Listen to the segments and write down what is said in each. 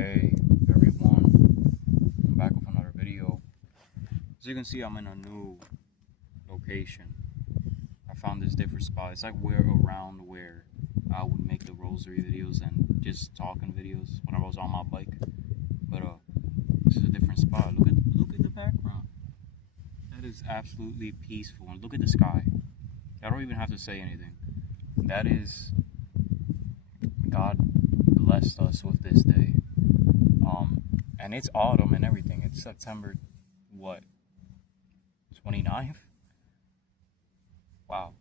Hey everyone, I'm back with another video. As you can see, I'm in a new location. I found this different spot. It's like around where I would make the rosary videos and just talking videos when I was on my bike. But this is a different spot. Look at the background. That is absolutely peaceful. And look at the sky. I don't even have to say anything. That is, God blessed us with this day. And it's autumn and everything. It's September, what, 29th? Wow,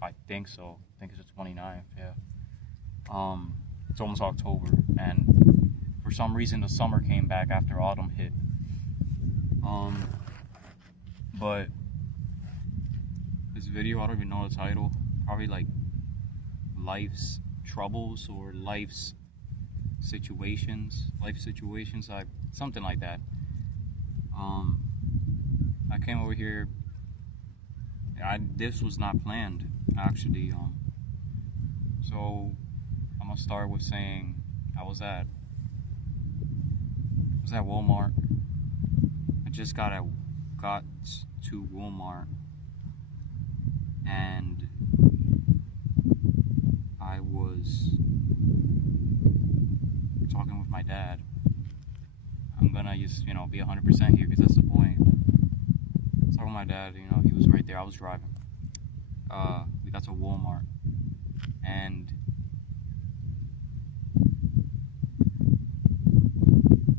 I think so. I think it's the 29th, yeah. It's almost October, and for some reason the summer came back after autumn hit. But this video, I don't even know the title. Probably like life's troubles or life situations, like something like that. I came over here. This was not planned, actually. So I'm gonna start with saying I was at Walmart. I just got to Walmart, and I was talking with my dad. I'm gonna just, be 100% here because that's the point. Talking with my dad, he was right there. I was driving. We got to Walmart, and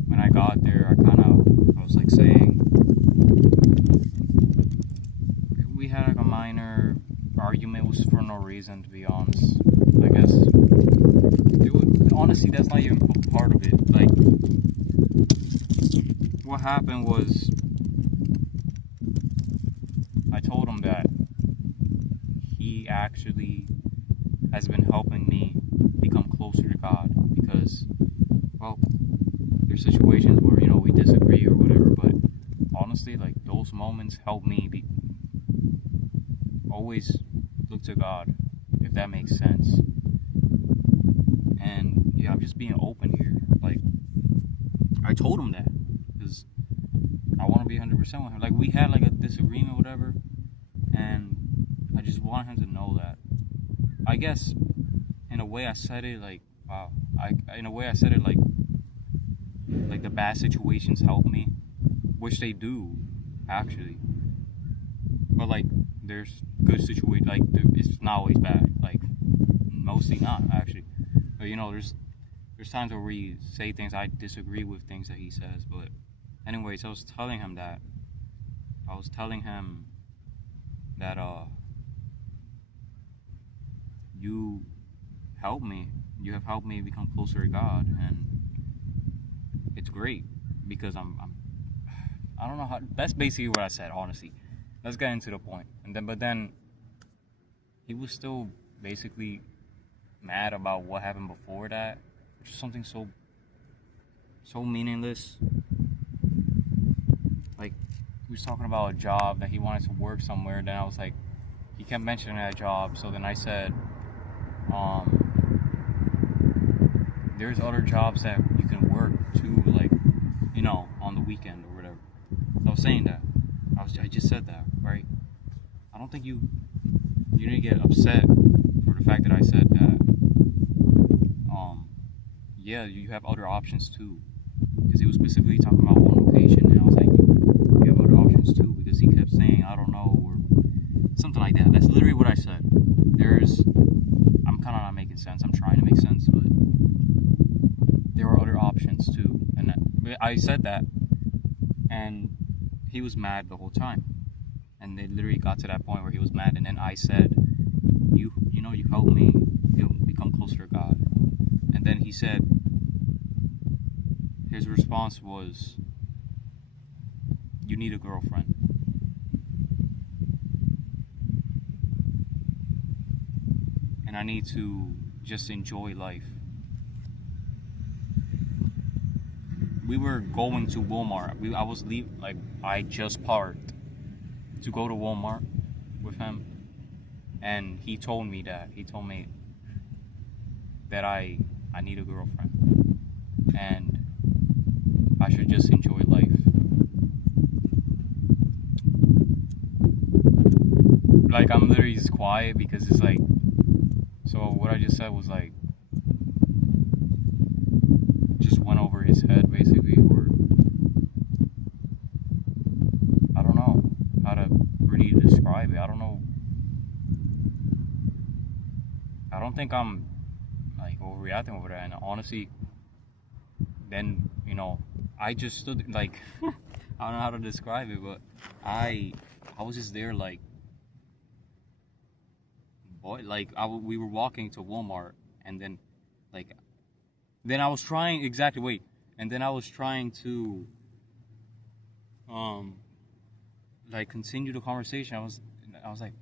when I got there, I was like saying, we had like a minor argument. It was for no reason, to be honest. I guess honestly, that's not even part of it. Like, what happened was, I told him that he actually has been helping me become closer to God, because, well, there's situations where, we disagree or whatever, but honestly, like, those moments help me always look to God, if that makes sense. And yeah, I'm just being open here. Like, I told him that because I want to be 100% with him. Like, we had like a disagreement, whatever, and I just want him to know that. I guess in a way I said it like, wow. In a way I said it like the bad situations help me, which they do actually. But like, there's good situations. Like, it's not always bad. Like, mostly not actually. But there's times where we say things, I disagree with things that he says. But anyways, I was telling him that you help me. You have helped me become closer to God, and it's great because I don't know how. That's basically what I said, honestly. Let's get into the point. But then he was still basically mad about what happened before that, which is something so meaningless. Like, he was talking about a job that he wanted to work somewhere. Then I was like, he kept mentioning that job. So then I said, there's other jobs that you can work too, like, on the weekend or whatever. So I was saying that. I just said that, right? I don't think you need to get upset for the fact that I said that. Yeah, you have other options too, because he was specifically talking about one location, and I was like, you have other options too, because he kept saying, I don't know, or something like that. That's literally what I said. I'm kind of not making sense. I'm trying to make sense, but there are other options too, and I said that, and he was mad the whole time, and it literally got to that point where he was mad, and then I said, you helped me become closer to God. And then he said, his response was, you need a girlfriend. And I need to just enjoy life. We were going to Walmart. I just parked to go to Walmart with him. And he told me that. He told me that I need a girlfriend. And I should just enjoy life. Like, I'm literally just quiet because it's like, so what I just said was like, just went over his head basically, or I don't know how to really describe it. I don't know. I don't think I'm like overreacting over that, and honestly, then I just stood like I don't know how to describe it, but I was just there like, boy, like we were walking to Walmart, and then like I was trying exactly wait, and then I was trying to like continue the conversation. I was like,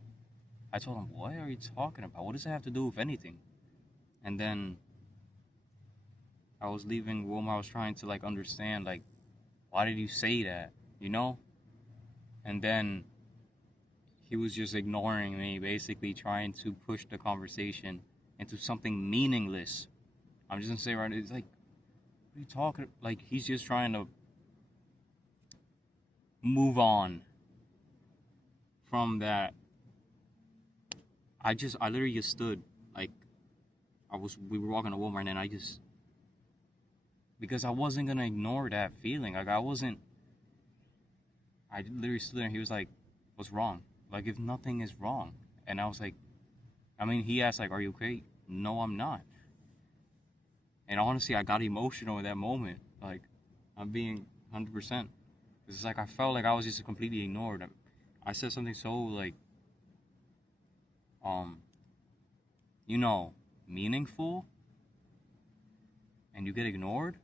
I told him, what are you talking about? What does it have to do with anything? And then I was leaving Walmart. I was trying to like understand, like, why did you say that? And then he was just ignoring me, basically trying to push the conversation into something meaningless. I'm just gonna say right, it's like, what are you talking? Like, he's just trying to move on from that. I literally just stood, like, we were walking to Walmart, and because I wasn't gonna ignore that feeling. Like, I literally stood there, and he was like, what's wrong? Like, if nothing is wrong. And I was like, he asked, like, are you okay? No, I'm not. And honestly, I got emotional in that moment. Like, I'm being 100%. It's like I felt like I was just completely ignored. I said something so, like, meaningful, and you get ignored.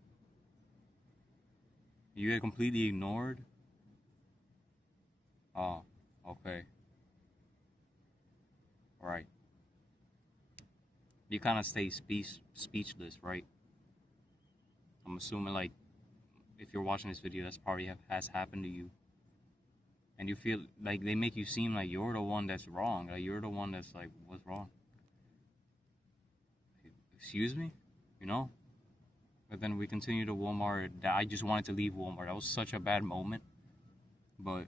You get completely ignored. Oh, okay. Right. You kind of stay speechless, right? I'm assuming, like, if you're watching this video, that's probably has happened to you. And you feel like they make you seem like you're the one that's wrong. Like, you're the one that's like, what's wrong? Excuse me? But then we continue to Walmart. I just wanted to leave Walmart. That was such a bad moment. But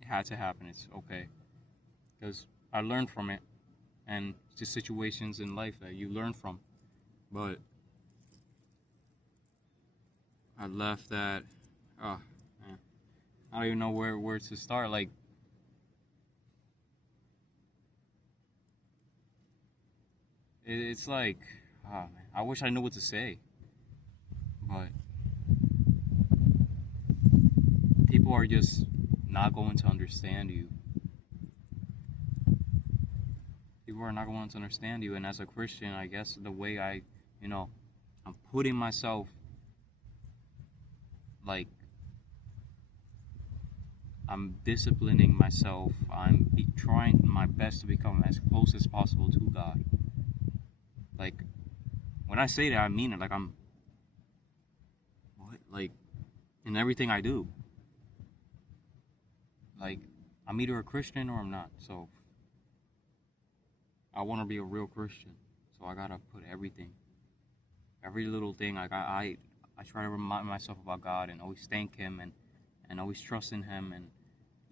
it had to happen. It's okay. Because I learned from it. And it's just situations in life that you learn from. But I left that. Oh, man. I don't even know where to start. Like, it's like, oh, man, I wish I knew what to say. But people are just not going to understand you. People are not going to understand you. And as a Christian, I guess the way I'm putting myself, like, I'm disciplining myself. I'm trying my best to become as close as possible to God. Like, when I say that, I mean it. Like, like, in everything I do. Like, I'm either a Christian or I'm not. So, I want to be a real Christian. So, I gotta put everything, every little thing. Like, I try to remind myself about God and always thank Him and always trust in Him and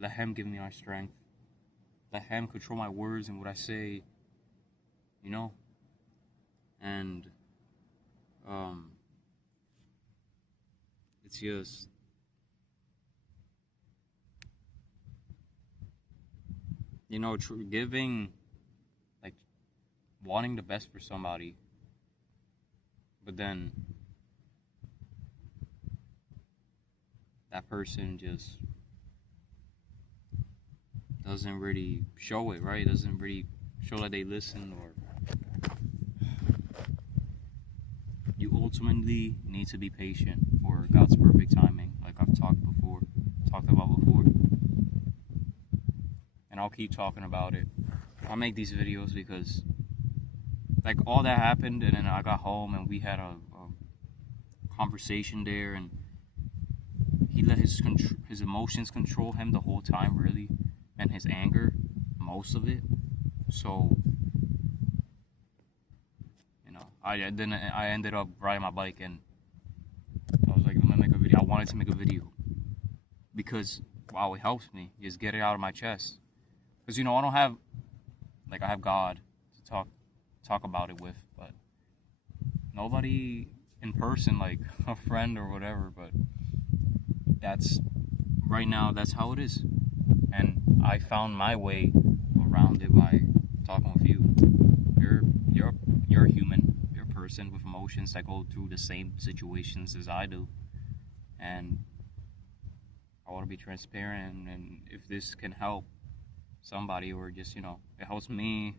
let Him give me my strength. Let Him control my words and what I say. And it's just giving, like, wanting the best for somebody, but then that person just doesn't really show it, right? Doesn't really show that they listen, or you ultimately need to be patient for God's perfect timing, like I've talked about before. And I'll keep talking about it. I make these videos because, like, all that happened, and then I got home and we had a conversation there, and he let his emotions control him the whole time, really, and his anger, most of it. So, I ended up riding my bike, and I wanted to make a video because, wow, it helps me just get it out of my chest. Because, I don't have, I have God to talk about it with, but nobody in person, like a friend or whatever. But right now, that's how it is. And I found my way around it by talking with you. You're human. You're a person with emotions that go through the same situations as I do. And I want to be transparent, and if this can help somebody, or just, it helps me,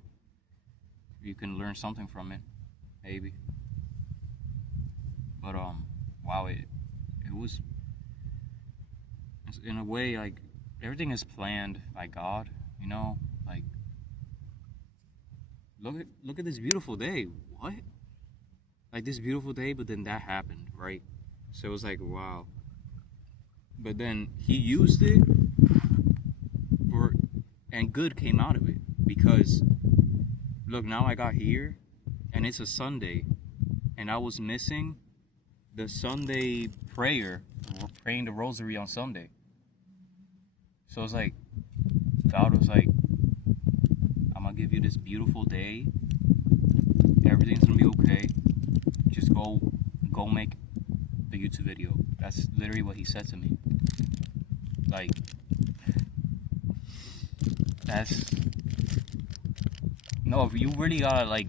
you can learn something from it, maybe. But wow, it was, in a way, like, everything is planned by God, like, look at this beautiful day. What? Like, this beautiful day, but then that happened, right? So it was like, wow. But then he used it and good came out of it, because look, now I got here and it's a Sunday, and I was missing the Sunday prayer. We're praying the rosary on Sunday. So it's like, God was like, I'm gonna give you this beautiful day. Everything's gonna be okay. Just go make the YouTube video. That's literally what he said to me. Like, if you really gotta,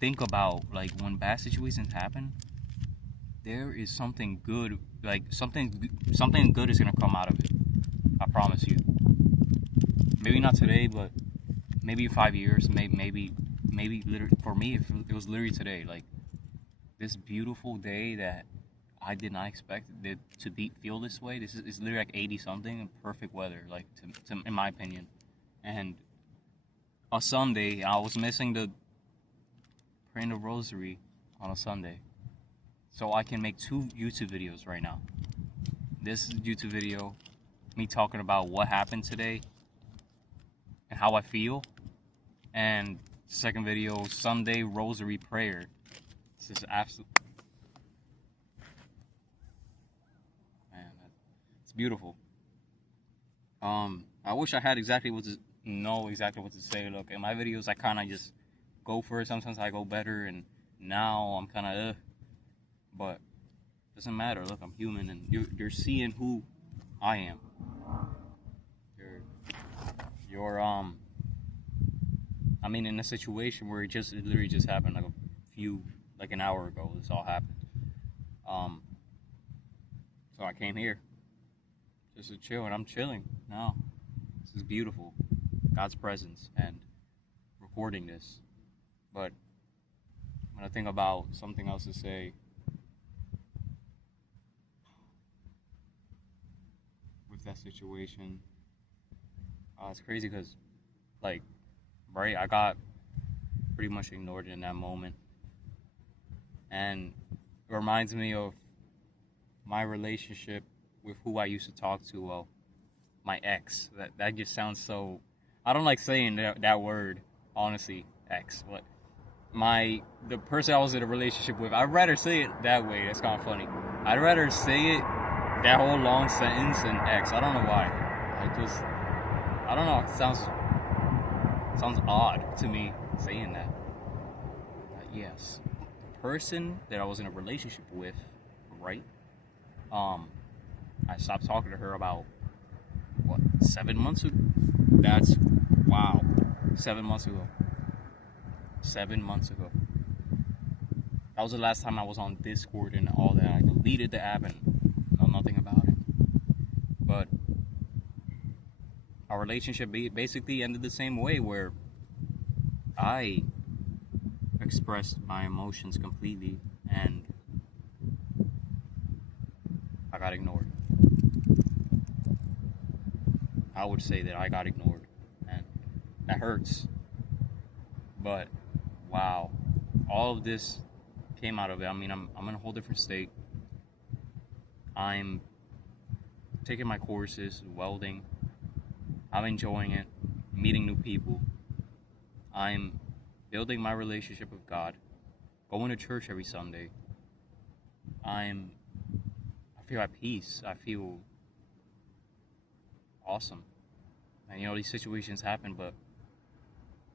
think about, when bad situations happen, there is something good, something good is gonna come out of it. I promise you. Maybe not today, but maybe in 5 years, maybe literally, for me, it was literally today, this beautiful day that I did not expect it to feel this way. It's literally 80 something, perfect weather, in my opinion. And a Sunday, I was missing the praying the rosary on a Sunday, so I can make 2 YouTube videos right now. This YouTube video, me talking about what happened today and how I feel, and second video, Sunday rosary prayer. This is absolute, man, it's beautiful. I wish I had exactly what to say. Look, in my videos, I kind of just go for it. Sometimes I go better, and now I'm kind of, but it doesn't matter. Look, I'm human, and you're seeing who I am. You're I mean, in a situation where it literally just happened, like an hour ago, this all happened. So I came here just to chill, and I'm chilling now. This is beautiful, God's presence, and recording this. But when I think about something else to say, with that situation, it's crazy because, right, I got pretty much ignored in that moment. And it reminds me of my relationship with who I used to talk to, well, my ex. That just sounds so, I don't like saying that word, honestly, ex, but the person I was in a relationship with, I'd rather say it that way. That's kind of funny. I'd rather say it, that whole long sentence, than ex. I don't know why. I don't know, it sounds odd to me saying that. Yes, the person that I was in a relationship with, right? I stopped talking to her about, 7 months ago? Wow. 7 months ago. 7 months ago. That was the last time I was on Discord and all that. I deleted the app and know nothing about it. But our relationship basically ended the same way, where I expressed my emotions completely and I got ignored. I would say that I got ignored, and that hurts. But wow, all of this came out of it. I mean, I'm in a whole different state. I'm taking my courses, welding. I'm enjoying it, meeting new people. I'm building my relationship with God, going to church every Sunday. I'm a feel at peace. I feel awesome. And you know, these situations happen, but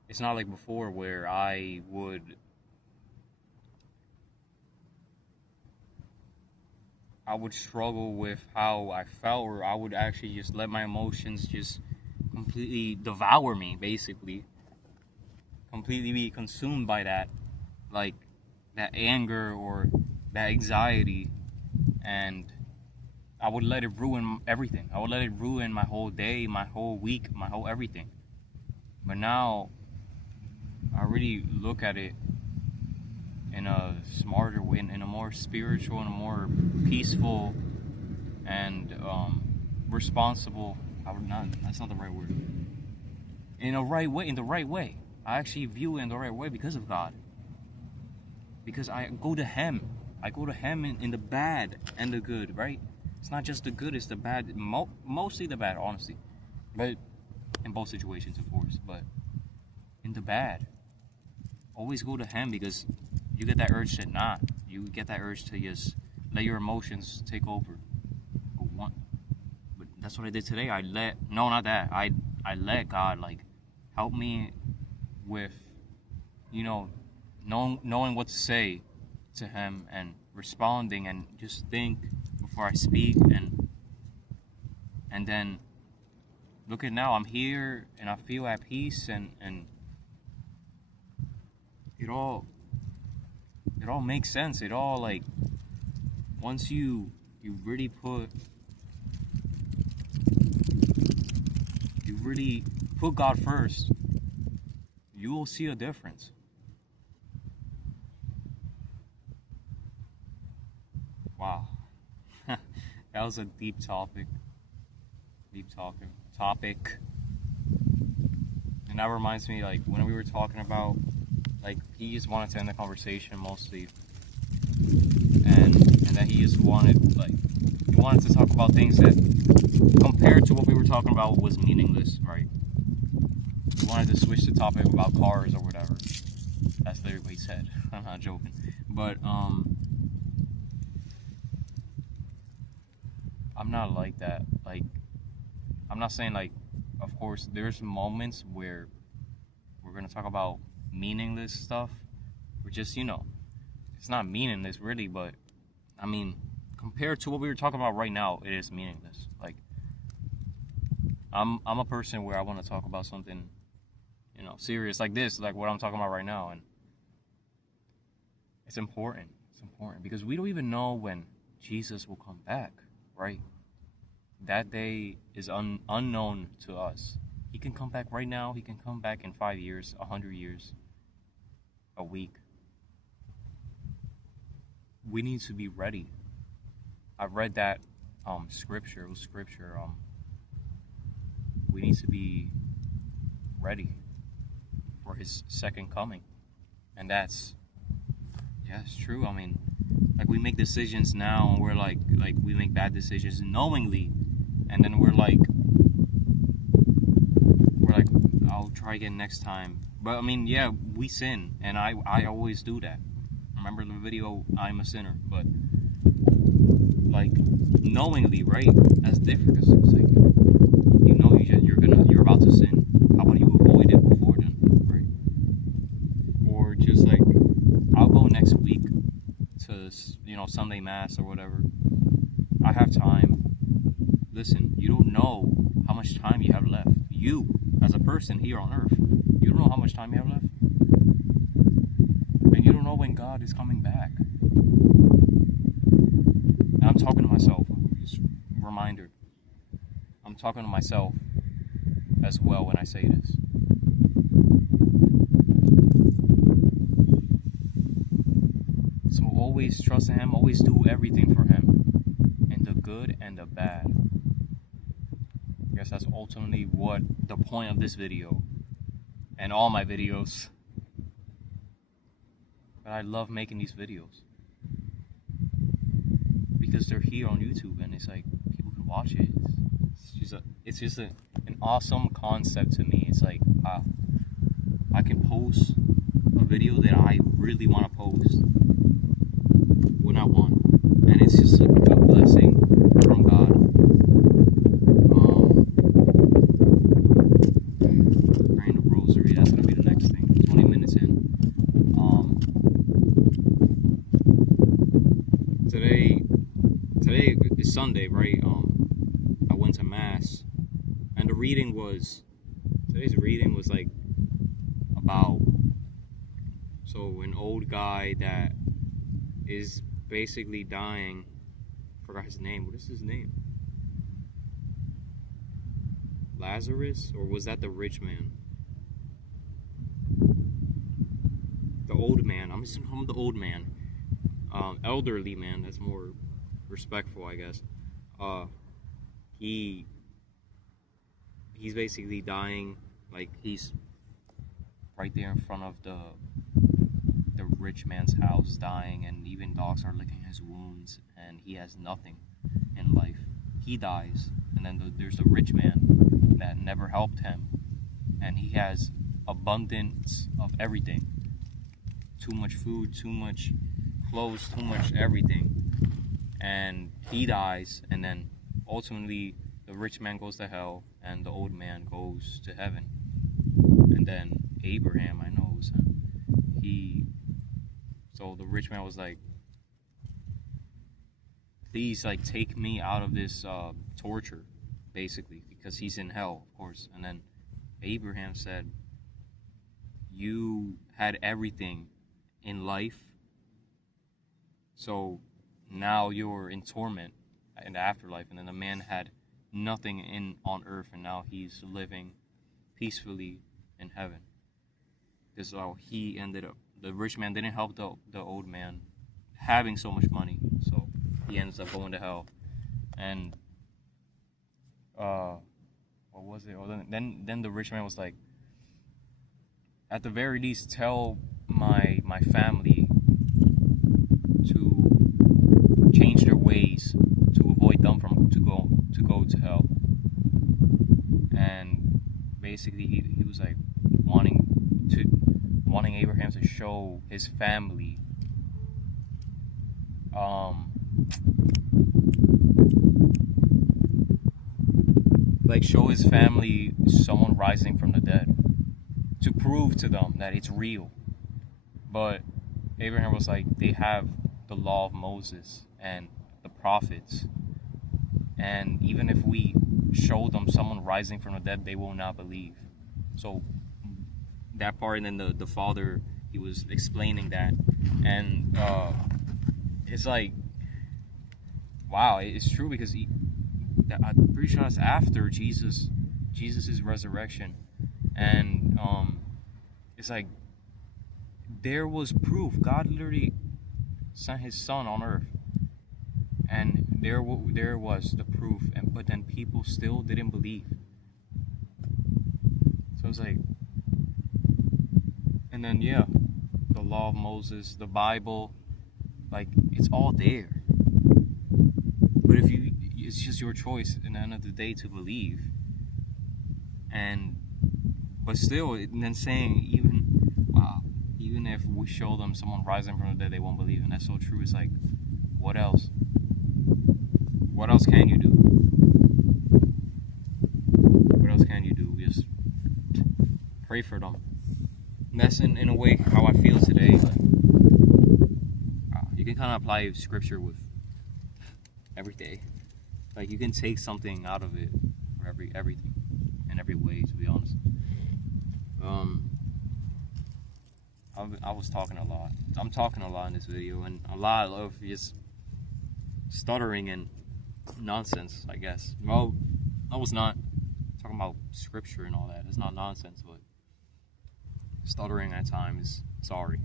it's not like before where I would struggle with how I felt, or I would actually just let my emotions just completely devour me, basically. Completely be consumed by that, like that anger or that anxiety, and I would let it ruin everything. I would let it ruin my whole day, my whole week, my whole everything. But now, I really look at it in a smarter way, in a more spiritual and a more peaceful and responsible. That's not the right word. In the right way. I actually view it in the right way because of God. Because I go to Him. I go to Him in the bad and the good, right? It's not just the good, it's the bad. Mostly the bad, honestly. But in both situations, of course. But in the bad, always go to Him, because you get that urge to not. You get that urge to just let your emotions take over. But that's what I did today. I let God, like, help me with, you know, knowing what to say to Him and responding, and just think before I speak, and then look at now, I'm here and I feel at peace, and it all makes sense. It all, like, once you really put God first, you will see a difference. Wow. That was a deep topic. And that reminds me, like, when we were talking about, like, he just wanted to end the conversation mostly. And then he just wanted to talk about things that, compared to what we were talking about, was meaningless, right? He wanted to switch the topic about cars or whatever. That's literally what he said. I'm not joking. But, I'm not like that. Like, I'm not saying, like, of course, there's moments where we're going to talk about meaningless stuff. We're just, you know, it's not meaningless really, but, I mean, compared to what we were talking about right now, it is meaningless. Like, I'm a person where I want to talk about something, you know, serious like this, like what I'm talking about right now, and it's important. It's important because we don't even know when Jesus will come back, right? That day is unknown to us. He can come back right now. He can come back in 5 years, 100 years, a week. We need to be ready. I've read that scripture. It was scripture. We need to be ready for His second coming, and that's, yeah, it's true. I mean, like, we make decisions now, and we're like we make bad decisions knowingly, and then we're like, I'll try again next time. But I mean, yeah, we sin, and I always do that. Remember the video, I'm a sinner, but like, knowingly, right? That's different. It's like, you know, you're about to sin. How about you avoid it before then, right? Or just like, I'll go next week to, you know, Sunday Mass or whatever. I have time. Listen, you don't know how much time you have left. You, as a person here on earth, you don't know how much time you have left. And you don't know when God is coming back. And I'm talking to myself. Just a reminder. I'm talking to myself as well when I say this. So always trust in Him. Always do everything for Him. In the good and the bad. I guess that's ultimately what the point of this video and all my videos. But I love making these videos because they're here on YouTube, and it's like people can watch it. It's just an awesome concept to me. It's like, wow, I can post a video that I really want to post when I want, and it's just a blessing. today is Sunday, right? I went to mass, and today's reading was like about an old guy that is basically dying. Forgot his name. What is his name? Lazarus, or was that the rich man? The old man. I'm just gonna call him the old man. Elderly man. That's more respectful, I guess. He's basically dying. Like, he's right there in front of the rich man's house, dying, and even dogs are licking his wounds, and he has nothing in life. He dies, and then there's the rich man that never helped him, and he has abundance of everything. Too much food, too much clothes, too much everything. And he dies, and then ultimately the rich man goes to hell, and the old man goes to heaven. And then Abraham, I know it was him, so the rich man was like, please, like, take me out of this torture, basically, because he's in hell, of course. And then Abraham said, you had everything in life, so now you're in torment in the afterlife. And then the man had nothing on earth, and now he's living peacefully in heaven. This is how he ended up. The rich man didn't help the old man having so much money, so he ends up going to hell. And what was it? Then the rich man was like, at the very least, tell my family to change their ways to avoid them to go to hell. And basically he was like wanting Abraham to show his family someone rising from the dead, to prove to them that it's real. But Abraham was like, they have the law of Moses and the prophets, and even if we show them someone rising from the dead, they will not believe. So that part, and then the father, he was explaining that, and it's like, wow, it's true, because I'm pretty sure that's after Jesus's resurrection, and it's like there was proof. God literally sent His Son on earth, and there was the proof, but then people still didn't believe. So it's like, and then the law of Moses, the Bible, like, it's all there. But it's just your choice at the end of the day to believe. But still, and then saying, even if we show them someone rising from the dead, they won't believe. And that's so true. It's like, what else? What else can you do? What else can you do? Just pray for them. And that's in a way how I feel today. Like, you can kind of apply scripture with every day. Like, you can take something out of it for everything in every way, to be honest. I was talking a lot. I'm talking a lot in this video, and a lot of just stuttering and nonsense, I guess. Well, I was not talking about scripture and all that. It's not nonsense, but stuttering at times. Sorry.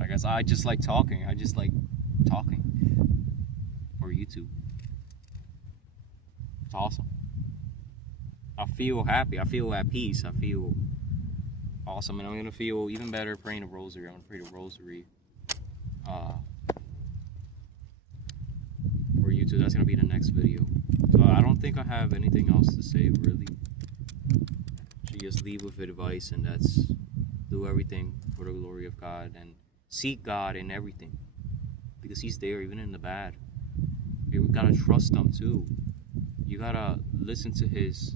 I guess I just like talking. I just like talking. Or YouTube. It's awesome. I feel happy. I feel at peace. I feel awesome. And I'm going to feel even better praying the rosary. I'm going to pray the rosary for YouTube. That's going to be the next video. So I don't think I have anything else to say, really. Should just leave with advice, and that's do everything for the glory of God, and seek God in everything, because He's there even in the bad. You gotta trust Him too. You gotta listen to His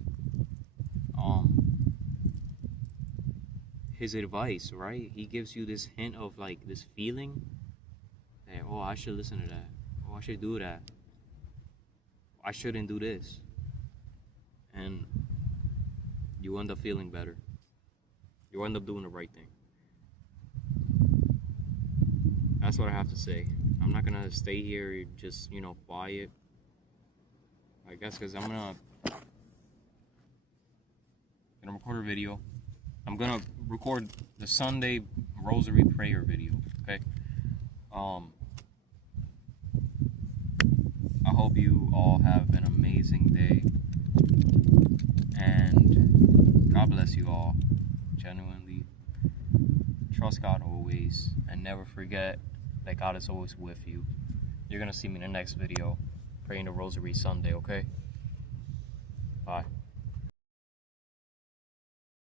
his advice, right? He gives you this hint of like this feeling that, oh, I should listen to that. Oh, I should do that. I shouldn't do this. And you end up feeling better. You end up doing the right thing. That's what I have to say. I'm not gonna stay here just, quiet. I guess because I'm gonna record a video. I'm gonna record the Sunday Rosary prayer video. Okay. I hope you all have an amazing day, and God bless you all. Genuinely, trust God always, and never forget that God is always with you. You're gonna see me in the next video, praying the Rosary Sunday. Okay. Bye.